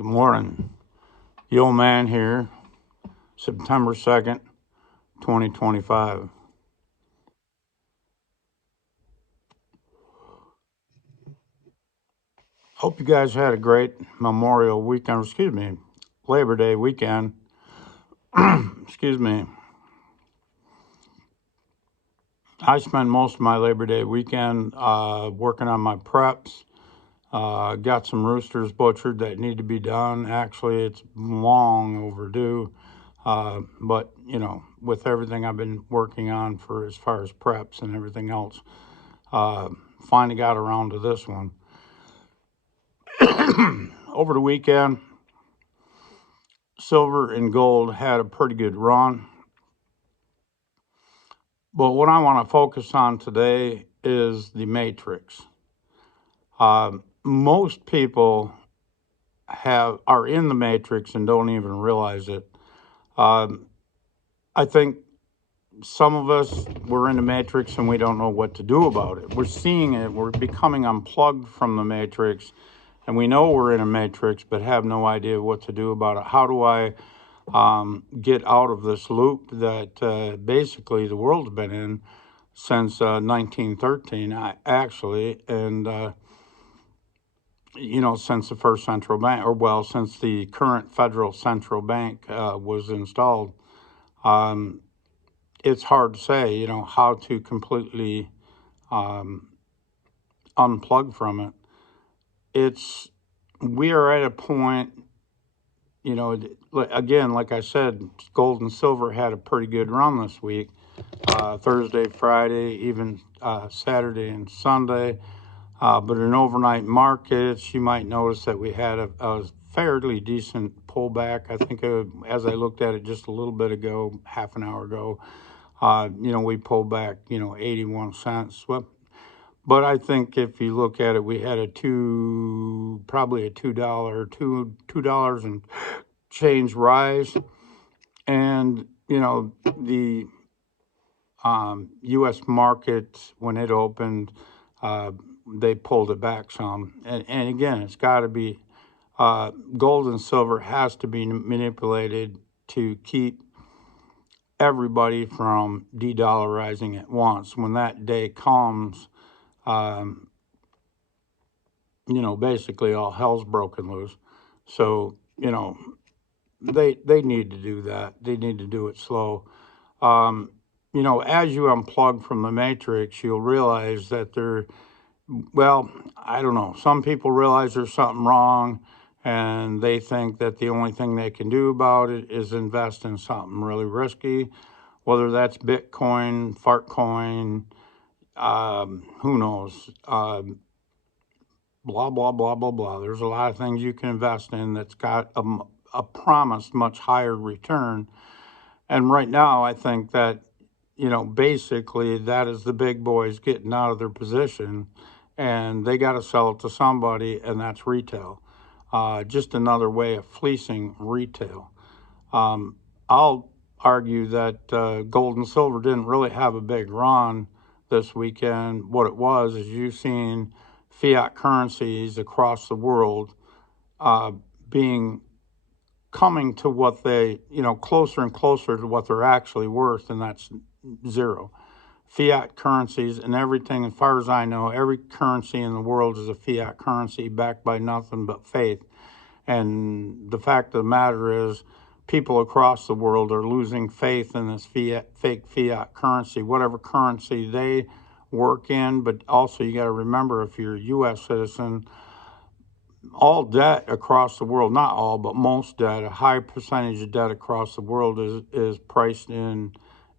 Good morning. The old man here, September 2nd, 2025. Hope you guys had a great Memorial weekend, Labor Day weekend. Excuse me. I spent most of my Labor Day weekend working on my preps. Got some roosters butchered that need to be done. Actually, it's long overdue. But, with everything I've been working on for as far as preps and everything else, finally got around to this one. Over the weekend, silver and gold had a pretty good run. But what I want to focus on today is the matrix. Most people are in the matrix and don't even realize it. I think some of us we're in the matrix and we don't know what to do about it. We're seeing it. We're becoming unplugged from the matrix, and we know we're in a matrix, but have no idea what to do about it. How do I get out of this loop that basically the world's been in since 1913, since the first central bank, since the current federal central bank was installed. It's hard to say, how to completely unplug from it. We are at a point, again, like I said, gold and silver had a pretty good run this week. Thursday, Friday, even Saturday and Sunday. But in overnight markets, you might notice that we had a fairly decent pullback. I think as I looked at it just a little bit ago, half an hour ago, we pulled back, 81 cents. But I think if you look at it, we had probably a $2 and change rise. And, the U.S. market, when it opened, they pulled it back some. And again, it's got to be, gold and silver has to be manipulated to keep everybody from de-dollarizing at once. When that day comes, basically all hell's broken loose. So, they need to do that. They need to do it slow. As you unplug from the matrix, you'll realize that I don't know. Some people realize there's something wrong and they think that the only thing they can do about it is invest in something really risky, whether that's Bitcoin, Fartcoin, who knows, blah, blah, blah, blah, blah. There's a lot of things you can invest in that's got a promised much higher return. And right now, I think that, basically that is the big boys getting out of their position and they got to sell it to somebody, and that's retail. Just another way of fleecing retail. I'll argue that gold and silver didn't really have a big run this weekend. What it was is you've seen fiat currencies across the world coming to what they, closer and closer to what they're actually worth, and that's zero. Fiat currencies and everything, as far as I know, every currency in the world is a fiat currency backed by nothing but faith. And the fact of the matter is, people across the world are losing faith in this fake fiat currency, whatever currency they work in. But also, you got to remember, if you're a U.S. citizen, all debt across the world, not all, but most debt, a high percentage of debt across the world is priced in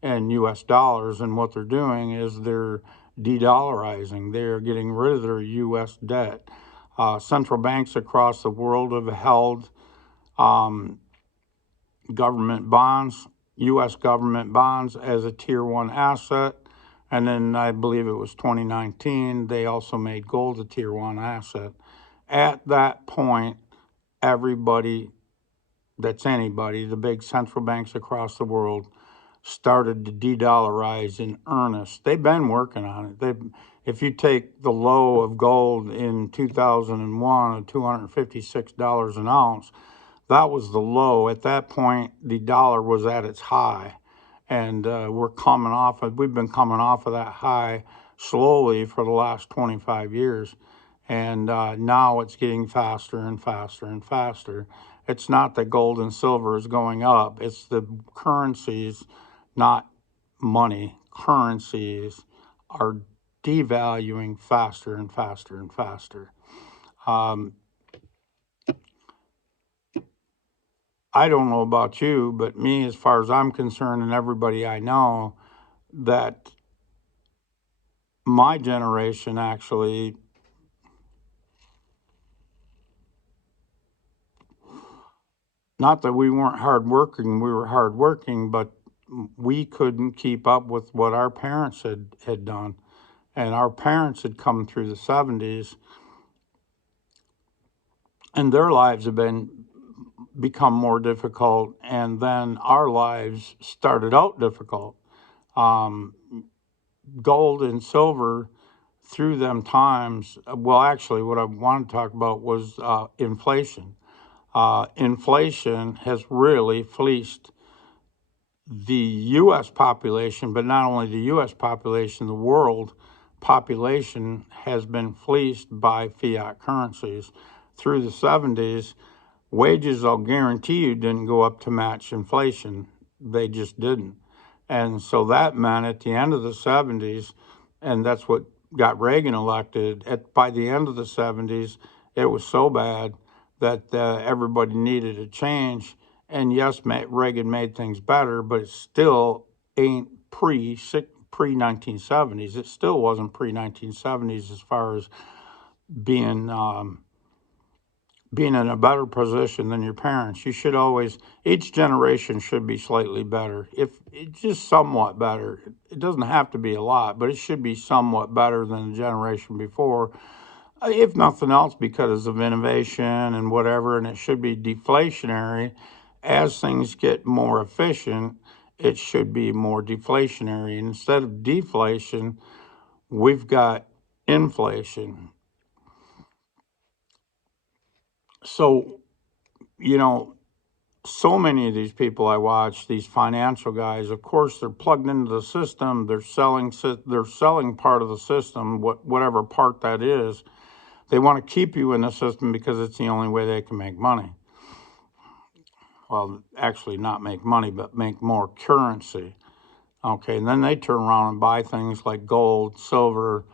U.S. dollars. And what they're doing is they're de-dollarizing. They're getting rid of their U.S. debt. Central banks across the world have held government bonds, U.S. government bonds, as a tier one asset. And then I believe it was 2019, they also made gold a tier one asset. At that point, everybody that's anybody, the big central banks across the world, started to de-dollarize in earnest. They've been working on it. If you take the low of gold in 2001 at $256 an ounce, that was the low. At that point, the dollar was at its high, and we've been coming off of that high slowly for the last 25 years, and now it's getting faster and faster and faster. It's not that gold and silver is going up; it's the currencies, not money. Currencies are devaluing faster and faster and faster. Um, I don't know about you, but me, as far as I'm concerned, and everybody I know, that my generation actually, not that we weren't hardworking, we were hardworking, but we couldn't keep up with what our parents had done. And our parents had come through the 70s, and their lives have become more difficult, and then our lives started out difficult. Um, Gold and silver through them times, well, actually, what I want to talk about was inflation. Inflation has really fleeced the U.S. population, but not only the U.S. population, the world population has been fleeced by fiat currencies. Through the 70s, wages, I'll guarantee you, didn't go up to match inflation. They just didn't. And so that meant at the end of the 70s, and that's what got Reagan elected, by the end of the 70s, it was so bad that everybody needed a change. And yes, Reagan made things better, but it still ain't pre 1970s. It still wasn't pre 1970s as far as being being in a better position than your parents. You should always, each generation should be slightly better. If it's just somewhat better, it doesn't have to be a lot, but it should be somewhat better than the generation before, if nothing else, because of innovation and whatever. And it should be deflationary. As things get more efficient, it should be more deflationary. And instead of deflation, we've got inflation. So, you know, so many of these people I watch, these financial guys, of course, they're plugged into the system. They're selling part of the system, whatever part that is. They want to keep you in the system because it's the only way they can make money. Well, actually, not make money, but make more currency. Okay, and then they turn around and buy things like gold, silver,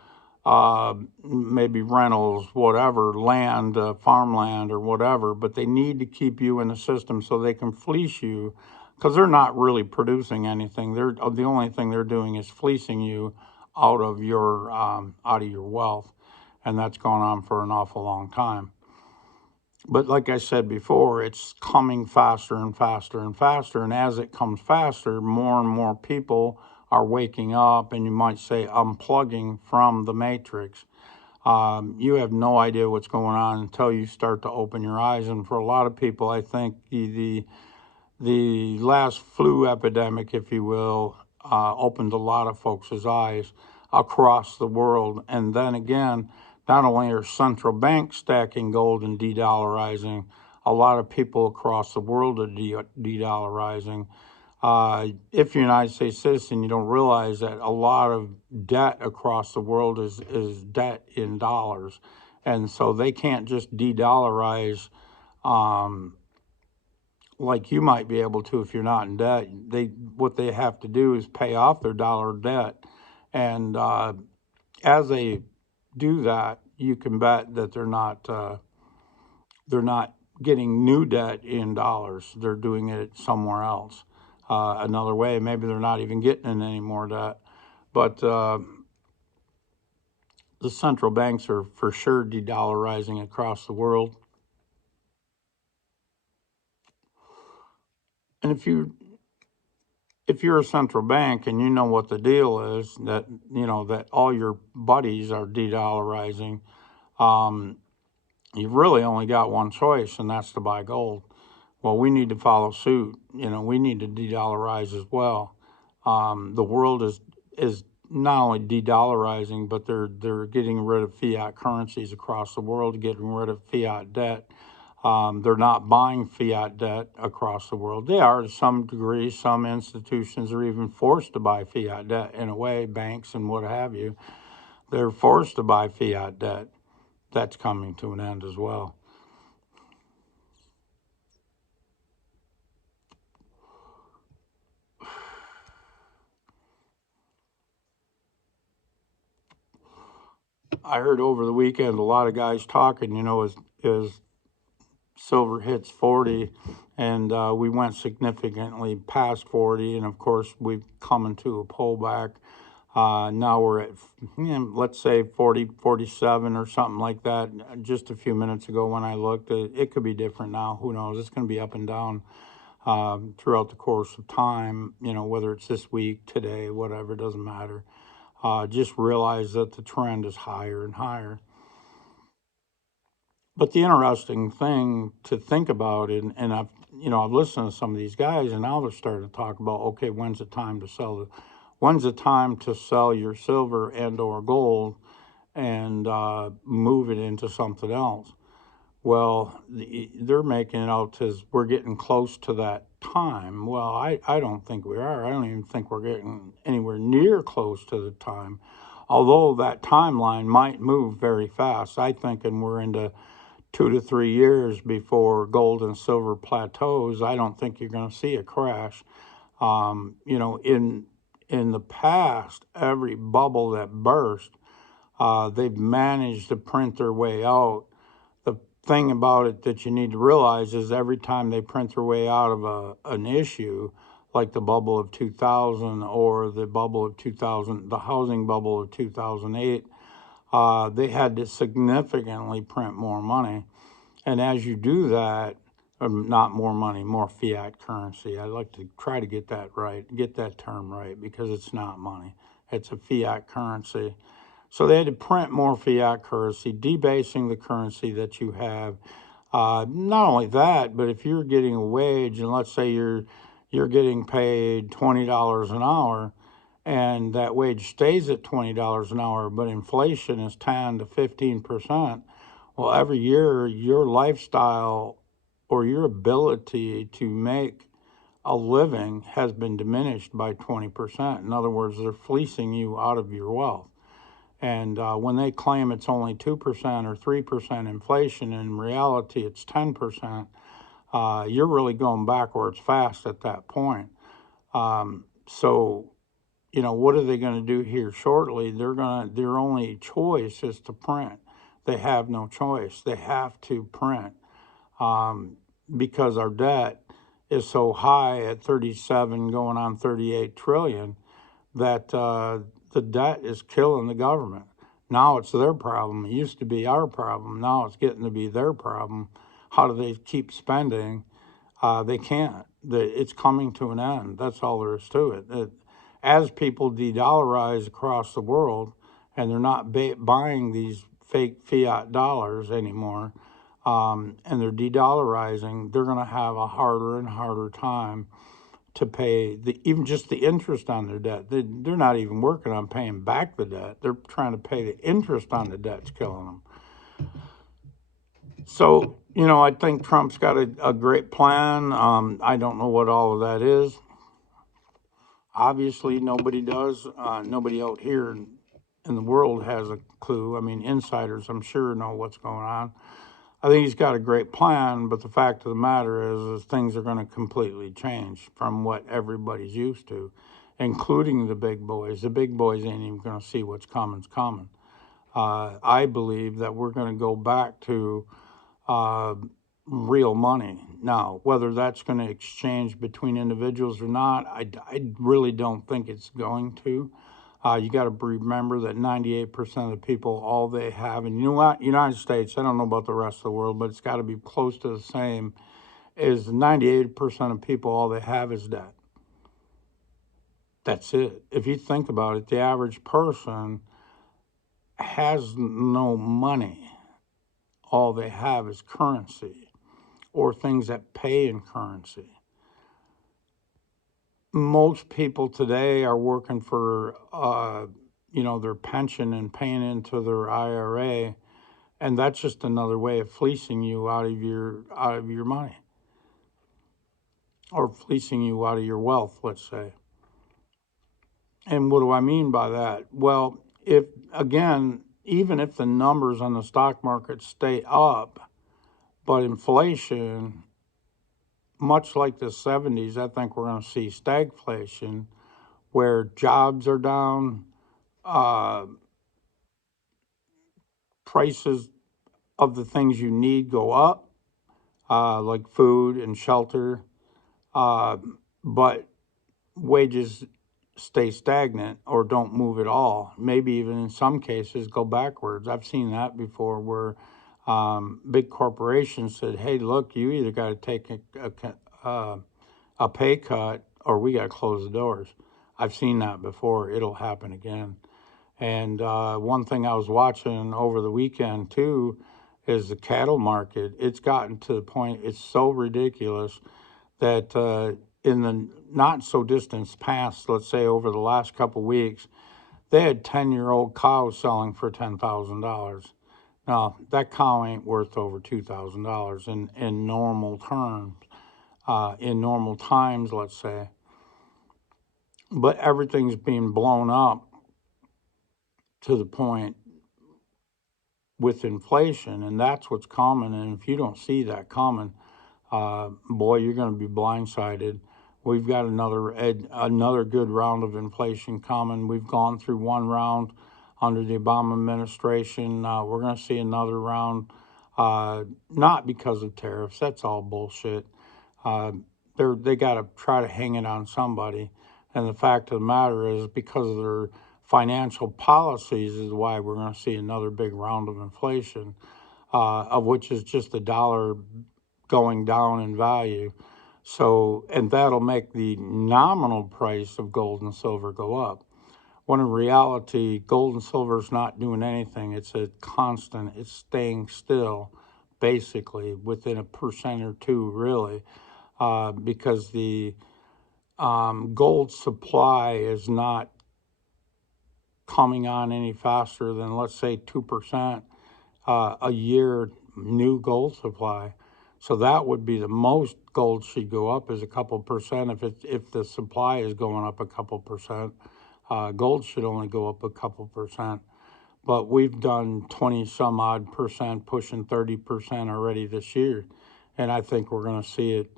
maybe rentals, whatever, land, farmland, or whatever, but they need to keep you in the system so they can fleece you, because they're not really producing anything. The only thing they're doing is fleecing you out of your wealth, and that's gone on for an awful long time. But like I said before, it's coming faster and faster and faster. And as it comes faster, more and more people are waking up, and you might say unplugging from the matrix. You have no idea what's going on until you start to open your eyes. And for a lot of people, I think the last flu epidemic, if you will, opened a lot of folks' eyes across the world. And then again, not only are central banks stacking gold and de-dollarizing, a lot of people across the world are de-dollarizing. If you're a United States citizen, you don't realize that a lot of debt across the world is debt in dollars. And so they can't just de-dollarize um, like you might be able to if you're not in debt. What they have to do is pay off their dollar debt, and as they do that, you can bet that they're not getting new debt in dollars. They're doing it somewhere else, another way. Maybe they're not even getting in any more debt, but the central banks are for sure de-dollarizing across the world. And if you're a central bank and you know what the deal is, that that all your buddies are de-dollarizing, um, you've really only got one choice, and that's to buy gold. Well, we need to follow suit. We need to de-dollarize as well. The world is not only de-dollarizing, but they're getting rid of fiat currencies across the world, getting rid of fiat debt. They're not buying fiat debt across the world. They are to some degree. Some institutions are even forced to buy fiat debt in a way, banks and what have you. They're forced to buy fiat debt. That's coming to an end as well. I heard over the weekend a lot of guys talking, as silver hits 40, and we went significantly past 40, and of course we've come into a pullback. Now we're at, let's say 40, 47 or something like that. Just a few minutes ago when I looked, it could be different now. Who knows? It's going to be up and down throughout the course of time, whether it's this week, today, whatever, it doesn't matter. Just realize that the trend is higher and higher. But the interesting thing to think about, and I've listened to some of these guys, and now they're starting to talk about, okay, when's the time to sell when's the time to sell your silver and or gold and move it into something else? Well, they're making it out as we're getting close to that time. Well, I don't think we are. I don't even think we're getting anywhere near close to the time. Although that timeline might move very fast. I think, and we're into 2 to 3 years before gold and silver plateaus. I don't think you're going to see a crash. In the past, every bubble that burst, they've managed to print their way out. The thing about it that you need to realize is every time they print their way out of an issue, like the bubble of 2000 or the bubble of 2000, the housing bubble of 2008, they had to significantly print more money. And as you do that, not more money, more fiat currency. I like to try to get that right, get that term right, because it's not money. It's a fiat currency. So they had to print more fiat currency, debasing the currency that you have. Not only that, but if you're getting a wage, and let's say you're getting paid $20 an hour, and that wage stays at $20 an hour, but inflation is 10 to 15%. Well, every year your lifestyle or your ability to make a living has been diminished by 20%. In other words, they're fleecing you out of your wealth. And when they claim it's only 2% or 3% inflation, in reality it's 10%, you're really going backwards fast at that point. So, what are they going to do here shortly? Their only choice is to print. They have no choice. They have to print because our debt is so high at 37 going on 38 trillion that the debt is killing the government. Now it's their problem. It used to be our problem. Now it's getting to be their problem. How do they keep spending? They can't. It's coming to an end. That's all there is to it. As people de-dollarize across the world, and they're not buying these fake fiat dollars anymore, and they're de-dollarizing, they're going to have a harder and harder time to pay even just the interest on their debt. They're not even working on paying back the debt. They're trying to pay the interest on the debt's killing them. So, I think Trump's got a great plan. I don't know what all of that is. Obviously, nobody does. Nobody out here in the world has a clue. I mean, insiders, I'm sure, know what's going on. I think he's got a great plan, but the fact of the matter is things are going to completely change from what everybody's used to, including the big boys. The big boys ain't even going to see what's coming's coming. I believe that we're going to go back to real money. Now, whether that's going to exchange between individuals or not, I really don't think it's going to. You got to remember that 98% of the people, all they have, and you know what, United States, I don't know about the rest of the world, but it's got to be close to the same, is 98% of people, all they have is debt. That's it. If you think about it, the average person has no money. All they have is currency or things that pay in currency. most people today are working for, their pension and paying into their IRA, and that's just another way of fleecing you out of your money, or fleecing you out of your wealth, let's say. And what do I mean by that? Well, if again, even if the numbers on the stock market stay up, but inflation, much like the 70s, I think we're going to see stagflation where jobs are down, uh, prices of the things you need go up, like food and shelter, uh, but wages stay stagnant or don't move at all. Maybe even in some cases go backwards. I've seen that before where big corporations said, hey, look, you either got to take a pay cut or we got to close the doors. I've seen that before. It'll happen again. And one thing I was watching over the weekend too is the cattle market. It's gotten to the point, it's so ridiculous that in the not so distant past, let's say over the last couple of weeks, they had 10-year-old cows selling for $10,000. Now, that cow ain't worth over $2,000 in normal terms, in normal times, let's say. But everything's being blown up to the point with inflation, and that's what's coming. And if you don't see that coming, boy, you're going to be blindsided. We've got another good round of inflation coming. We've gone through one round under the Obama administration. We're going to see another round, not because of tariffs. That's all bullshit. Uh, they got to try to hang it on somebody. And the fact of the matter is, because of their financial policies, is why we're going to see another big round of inflation, of which is just the dollar going down in value. So, and that'll make the nominal price of gold and silver go up. When in reality, gold and silver is not doing anything. It's a constant, it's staying still, basically, within a percent or two, really, because the gold supply is not coming on any faster than, let's say, 2% a year new gold supply. So that would be the most gold should go up is a couple percent. If the supply is going up a couple percent, gold should only go up a couple percent. But we've done 20 some odd percent, pushing 30% already this year, and I think we're going to see it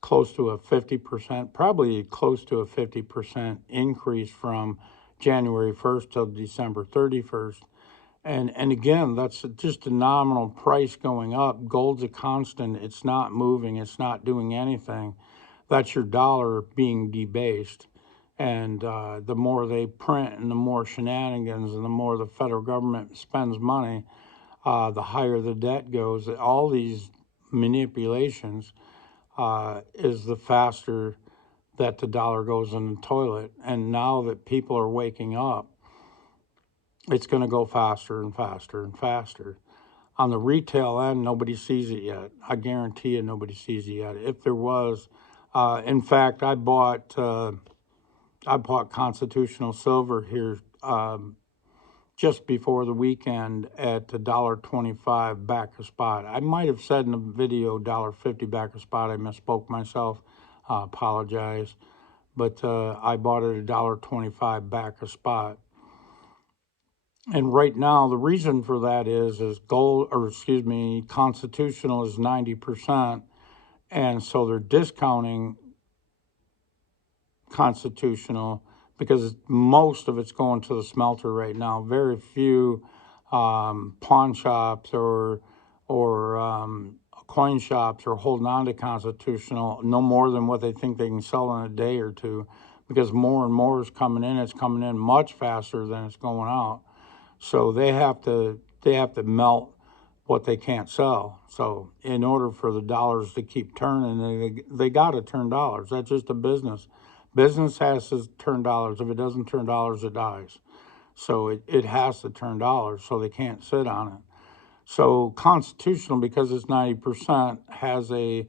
close to a 50%, probably close to a 50% increase from January 1st till December 31st. And again, that's just a nominal price going up. Gold's a constant. It's not moving. It's not doing anything. That's your dollar being debased. And the more they print and the more shenanigans and the more the federal government spends money, the higher the debt goes. All these manipulations is the faster that the dollar goes in the toilet. And now that people are waking up, it's going to go faster and faster and faster. On the retail end, nobody sees it yet. I guarantee you, nobody sees it yet. If there was, in fact, I bought constitutional silver here just before the weekend at $1.25 back a spot. I might have said in the video $1.50 back a spot. I misspoke myself. Apologize, but I bought it $1.25 back a spot. And right now, the reason for that is gold, or excuse me, constitutional is 90%, and so they're discounting constitutional because most of it's going to the smelter right now. Very few pawn shops or coin shops are holding on to constitutional no more than what they think they can sell in a day or two, because more and more is coming in. It's coming in much faster than it's going out. So they have to melt what they can't sell. So in order for the dollars to keep turning, they got to turn dollars. That's just a business. Business has to turn dollars. If it doesn't turn dollars, it dies. So it has to turn dollars. So they can't sit on it. So constitutional, because it's 90%, has a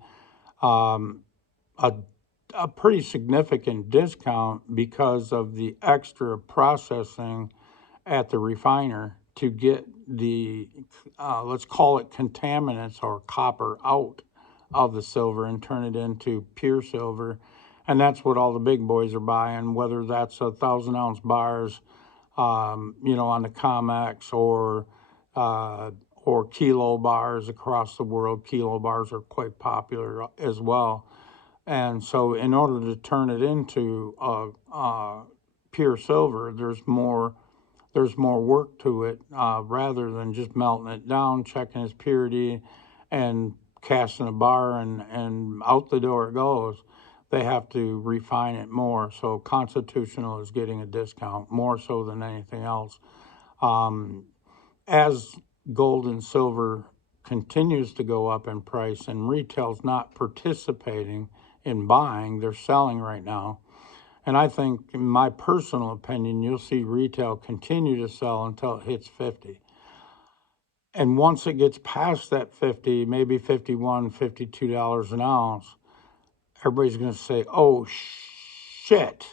a pretty significant discount because of the extra processing at the refiner to get the, let's call it contaminants or copper out of the silver and turn it into pure silver. And that's what all the big boys are buying, whether that's 1,000 ounce bars, on the COMEX uh, or kilo bars across the world. Kilo bars are quite popular as well. And so, in order to turn it into pure silver, there's more work to it rather than just melting it down, checking its purity, and casting a bar and out the door it goes. They have to refine it more. So Constitutional is getting a discount more so than anything else. As gold and silver continues to go up in price and retail's not participating in buying, they're selling right now. And I think, in my personal opinion, you'll see retail continue to sell until it hits 50. And once it gets past that 50, maybe 51, $52 an ounce, everybody's going to say, oh, shit,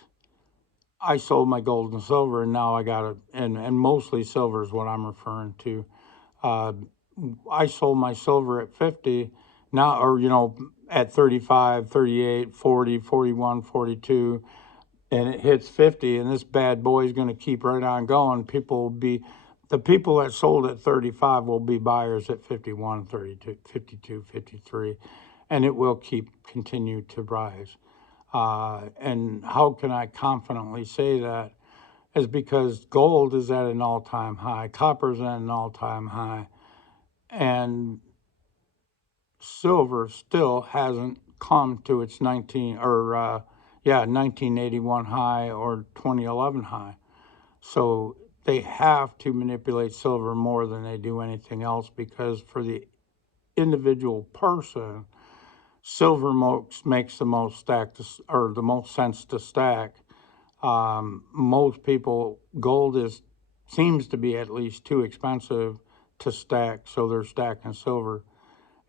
I sold my gold and silver and now I got it. And mostly silver is what I'm referring to. Uh, I sold my silver at 50 now, or, at 35, 38, 40, 41, 42, and it hits 50, and this bad boy is going to keep right on going. The people that sold at 35 will be buyers at 51, 32, 52, 53, and it will continue to rise. And how can I confidently say that? Is because gold is at an all-time high, copper is at an all-time high, and silver still hasn't come to its 1981 high or 2011 high. So they have to manipulate silver more than they do anything else, because for the individual person, silver makes the most or the most sense to stack. Most people, gold seems to be at least too expensive to stack, so they're stacking silver.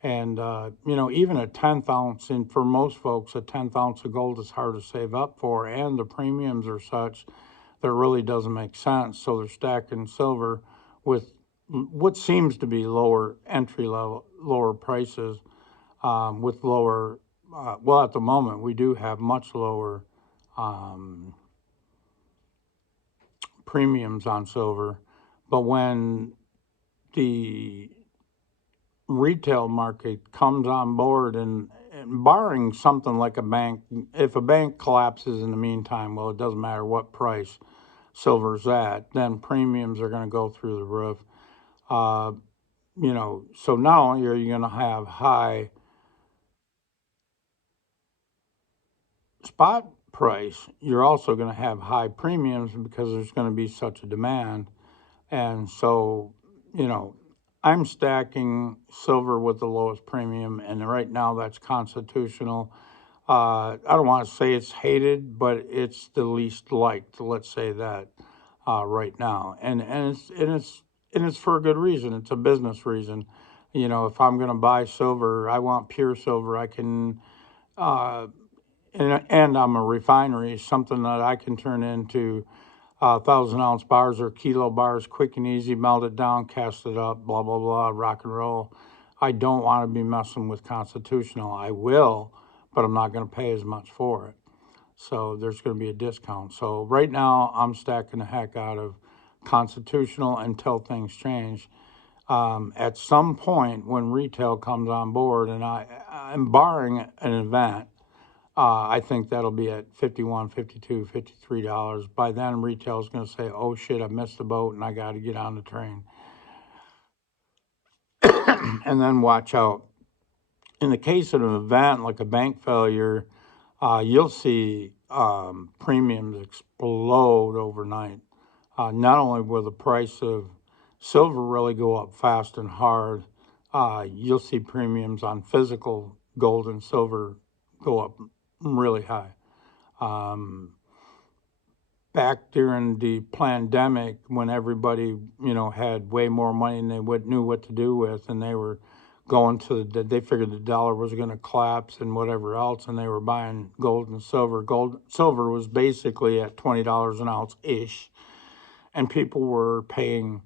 And, even a 10th ounce, and for most folks, a 10th ounce of gold is hard to save up for, and the premiums are such that really doesn't make sense. So they're stacking silver with what seems to be lower entry level, lower prices, with lower, well, at the moment, we do have much lower premiums on silver. But when the retail market comes on board, and barring something like a bank, if a bank collapses in the meantime, well, it doesn't matter what price silver's at, then premiums are going to go through the roof. Uh, so not only are you going to have high spot price, you're also going to have high premiums because there's going to be such a demand. And so, you know, I'm stacking silver with the lowest premium, and right now that's Constitutional. I don't want to say it's hated, but it's the least liked. Let's say that right now, and it's for a good reason. It's a business reason. If I'm going to buy silver, I want pure silver. I can, and I'm a refinery, something that I can turn into 1,000 ounce bars or kilo bars, quick and easy, melt it down, cast it up, blah, blah, blah, rock and roll. I don't want to be messing with Constitutional. I will, but I'm not going to pay as much for it. So there's going to be a discount. So right now, I'm stacking the heck out of Constitutional until things change. At some point, when retail comes on board, and I'm barring an event, I think that'll be at 51, 52, $53. By then, retail's going to say, oh shit, I missed the boat and I got to get on the train. And then watch out. In the case of an event like a bank failure, you'll see premiums explode overnight. Not only will the price of silver really go up fast and hard, you'll see premiums on physical gold and silver go up really high. Back during the pandemic, when everybody, had way more money than they knew what to do with, and they were going to they figured the dollar was going to collapse and whatever else, and they were buying gold and silver. Silver was basically at $20 an ounce ish, and people were paying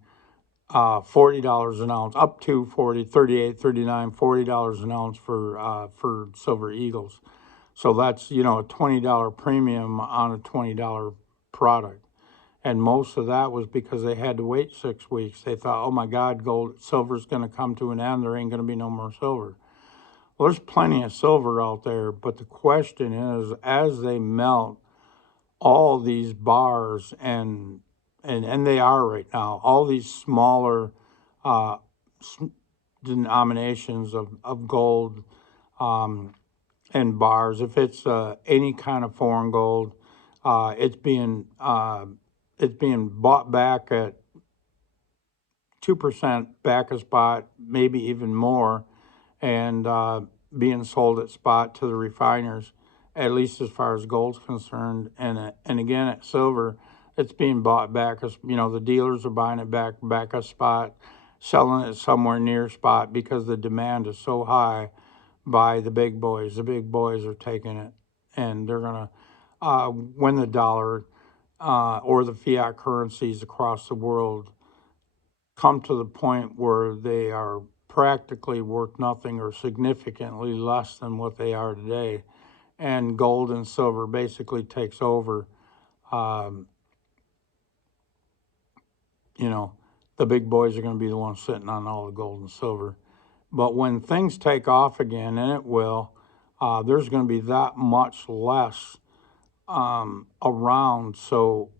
$40 an ounce, up to 40, 38, 39, $40 an ounce for silver eagles. So that's, a $20 premium on a $20 product. And most of that was because they had to wait 6 weeks. They thought, oh my God, silver's going to come to an end. There ain't going to be no more silver. Well, there's plenty of silver out there, but the question is, as they melt all these bars, and they are right now, all these smaller uh, denominations of gold and bars, if it's any kind of foreign gold, it's being bought back at 2% back a spot, maybe even more, and being sold at spot to the refiners, at least as far as gold's concerned. And again, at silver, it's being bought back as, the dealers are buying it back a spot, selling it somewhere near spot because the demand is so high by the big boys. The big boys are taking it, and they're gonna when the dollar or the fiat currencies across the world come to the point where they are practically worth nothing or significantly less than what they are today, and gold and silver basically takes over, um, the big boys are going to be the ones sitting on all the gold and silver. But when things take off again, and it will, there's going to be that much less around. So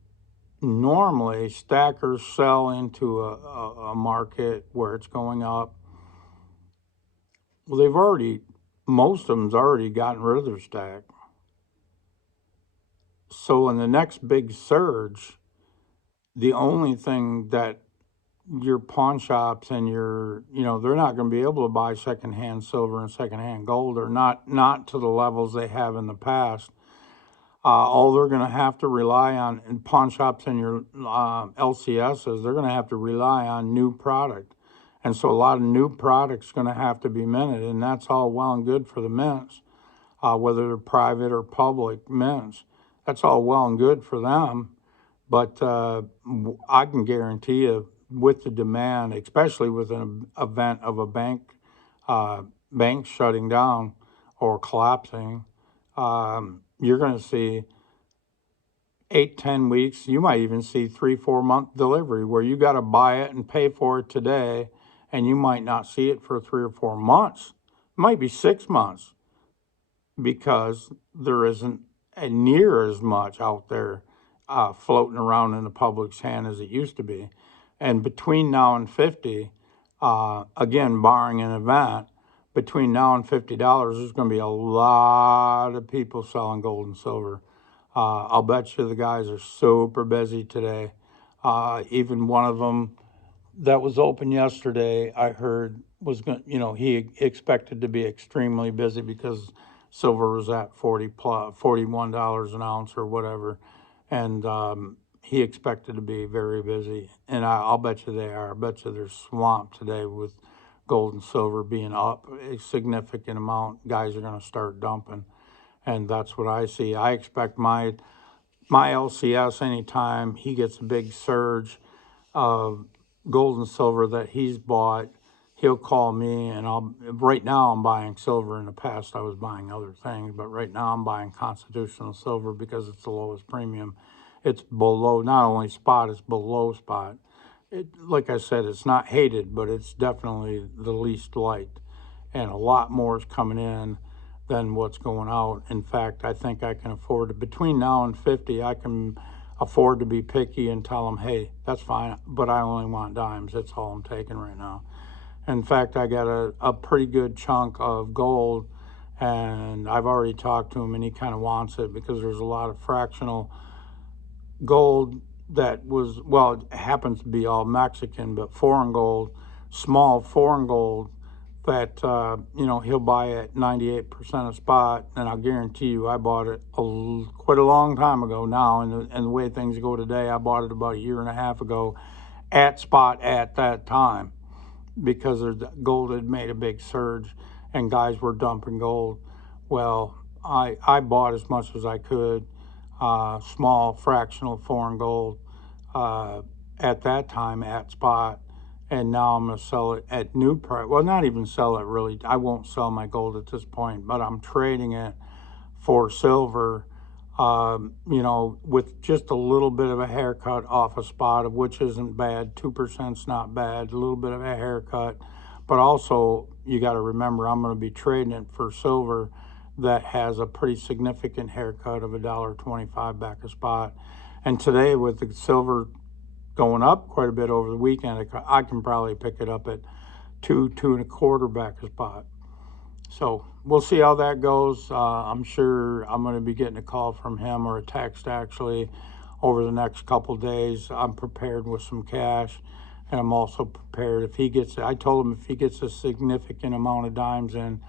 normally stackers sell into a market where it's going up. Well, most of them's already gotten rid of their stack. So in the next big surge, the only thing that your pawn shops and they're not going to be able to buy secondhand silver and secondhand gold, or not to the levels they have in the past. All they're going to have to rely on in pawn shops and your LCSs, they're going to have to rely on new product. And so a lot of new product's going to have to be minted, and that's all well and good for the mints, whether they're private or public mints. That's all well and good for them, but I can guarantee you, with the demand, especially with an event of a bank shutting down or collapsing, you're going to see 8-10 weeks. You might even see 3-4 month delivery where you got to buy it and pay for it today, and you might not see it for 3 or 4 months. It might be 6 months, because there isn't near as much out there floating around in the public's hand as it used to be. And between now and 50, again, barring an event, between now and $50, there's going to be a lot of people selling gold and silver. I'll bet you the guys are super busy today. Even one of them that was open yesterday, I heard was going, he expected to be extremely busy because silver was at $41 an ounce or whatever, and he expected to be very busy. And I'll bet you they are. I bet you they're swamped today with gold and silver being up a significant amount. Guys are going to start dumping, and that's what I see. I expect my LCS, anytime he gets a big surge of gold and silver that he's bought, he'll call me, and right now I'm buying silver. In the past I was buying other things, but right now I'm buying constitutional silver because it's the lowest premium. It's below, not only spot, it's below spot. Like I said, it's not hated, but it's definitely the least liked, and a lot more is coming in than what's going out. In fact, I think I can afford to, between now and 50, I can afford to be picky and tell them, hey, that's fine, but I only want dimes. That's all I'm taking right now. In fact, I got a pretty good chunk of gold, and I've already talked to him, and he kind of wants it because there's a lot of fractional gold that was, well, it happens to be all Mexican, but foreign gold, small foreign gold that, he'll buy at 98% of spot. And I'll guarantee you, I bought it quite a long time ago now. And the way things go today, I bought it about a year and a half ago at spot at that time. because gold had made a big surge and guys were dumping gold. Well, I bought as much as I could, small fractional foreign gold, uh, at that time at spot, and now I'm going to sell it at new price. Well, not even sell it really. I won't sell my gold at this point, but I'm trading it for silver, you know, with just a little bit of a haircut off a spot, of which isn't bad. 2%'s not bad. A little bit of a haircut, but also you got to remember I'm going to be trading it for silver that has a pretty significant haircut of $1.25 back a spot. And today, with the silver going up quite a bit over the weekend, I can probably pick it up at 2.25 back a spot. So we'll see how that goes. I'm sure I'm going to be getting a call from him, or a text actually, over the next couple days. I'm prepared with some cash, and I'm also prepared if he gets, I told him if he gets a significant amount of dimes in,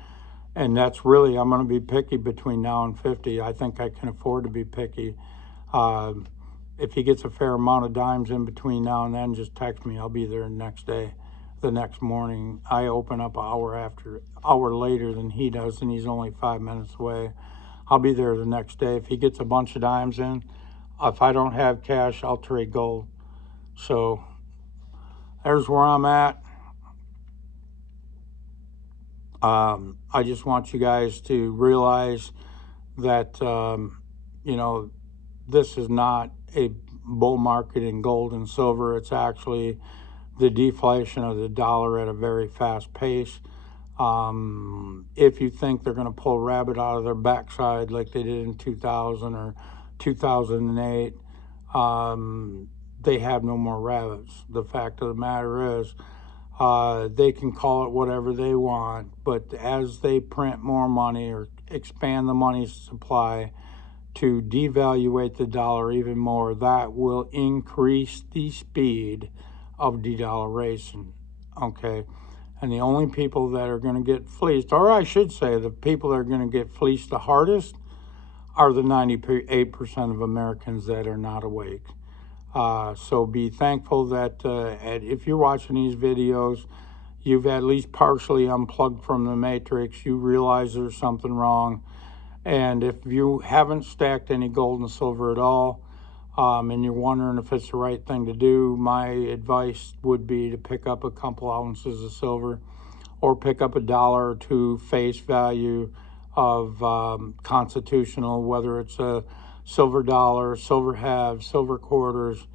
and that's really, I'm going to be picky between now and 50. I think I can afford to be picky. If he gets a fair amount of dimes in between now and then, just text me. I'll be there the next day. The next morning, I open up an hour later than he does, and he's only 5 minutes away. I'll be there the next day. If he gets a bunch of dimes in, if I don't have cash, I'll trade gold. So there's where I'm at. I just want you guys to realize that, you know, this is not a bull market in gold and silver. It's actually the deflation of the dollar at a very fast pace. If you think they're going to pull rabbit out of their backside like they did in 2000 or 2008, they have no more rabbits. The fact of the matter is, they can call it whatever they want, but as they print more money or expand the money supply to devaluate the dollar even more, that will increase the speed of de-dollarization. Okay, and the only people that are going to get fleeced, or I should say the people that are going to get fleeced the hardest, are the 98% of Americans that are not awake. So be thankful that if you're watching these videos, you've at least partially unplugged from the matrix. You realize there's something wrong. And if you haven't stacked any gold and silver at all, and you're wondering if it's the right thing to do, my advice would be to pick up a couple ounces of silver, or pick up $1 or $2 face value of constitutional, whether it's a silver dollar, silver halves, silver quarters,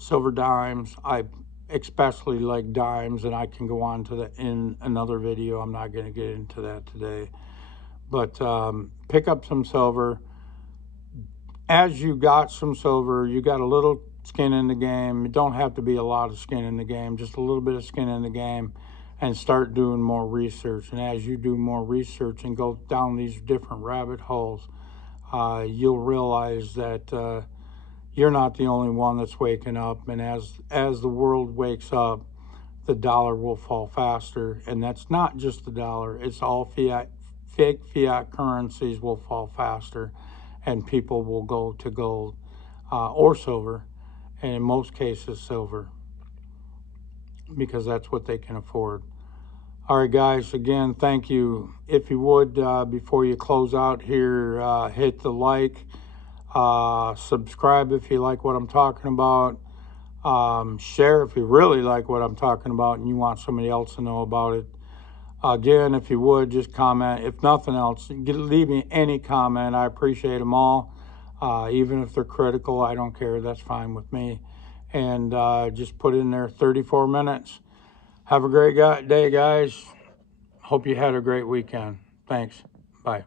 silver dimes. I especially like dimes, and I can go on to that in another video. I'm not going to get into that today. But pick up some silver. As you got some silver, you got a little skin in the game. It don't have to be a lot of skin in the game, just a little bit of skin in the game, and start doing more research. And as you do more research and go down these different rabbit holes, you'll realize that you're not the only one that's waking up. And as the world wakes up, the dollar will fall faster. And that's not just the dollar, it's all fake fiat currencies will fall faster, and people will go to gold or silver, and in most cases silver, because that's what they can afford. All right, guys, again, thank you. If you would, before you close out here, hit the like, subscribe if you like what I'm talking about, share if you really like what I'm talking about and you want somebody else to know about it. Again, if you would, just comment. If nothing else, leave me any comment. I appreciate them all. Even if they're critical, I don't care. That's fine with me. And just put in there 34 minutes. Have a great day, guys. Hope you had a great weekend. Thanks. Bye.